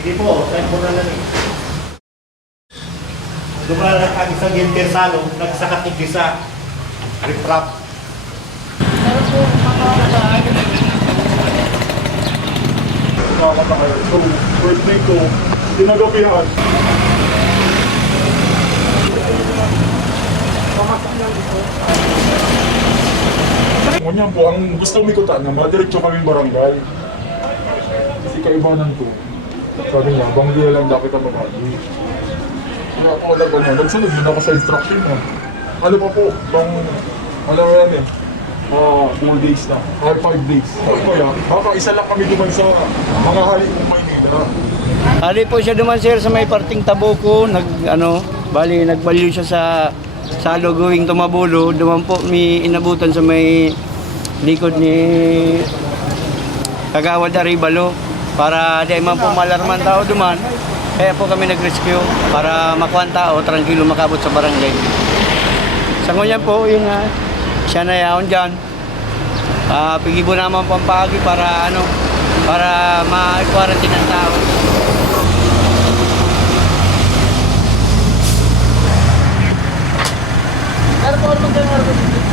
Sige po, send mo na lang eh. Dumala ang isang Intersalo, nagsakat ng gisa. Riprap. Pero po, makakalagaan. So, birthday ko, tinagabihan. Ngunyan po, ang gusto ko ikutan na madiretso kaming barangay. Kasi kaibanan ko. Sabi niya, banggi lang dapat ang mamagi. Kaya ako wala ba na, nagsunod din ako sa instruction mo. Ano pa po, alam mo yan eh. 4 days na, 5 days. Sabi ko yan, baka isa lang kami duman sa mga hali kong Maynila. Ali po siya duman sir sa may parting Tabuco, nagbaliw siya sa Salo going Tumabulo, duman po may inabutan sa may likod ni Kagawad Aribalo para di man po malarman tao duman. Kaya po kami nag-rescue para makuha ang tao, tranquilo makabot sa barangay. Sa ngunyan po, yun nga, siya na yaon dyan. Pigibo naman po ang pagi para para ma-quarantine ang tao. Pero po, ano magkakaroon?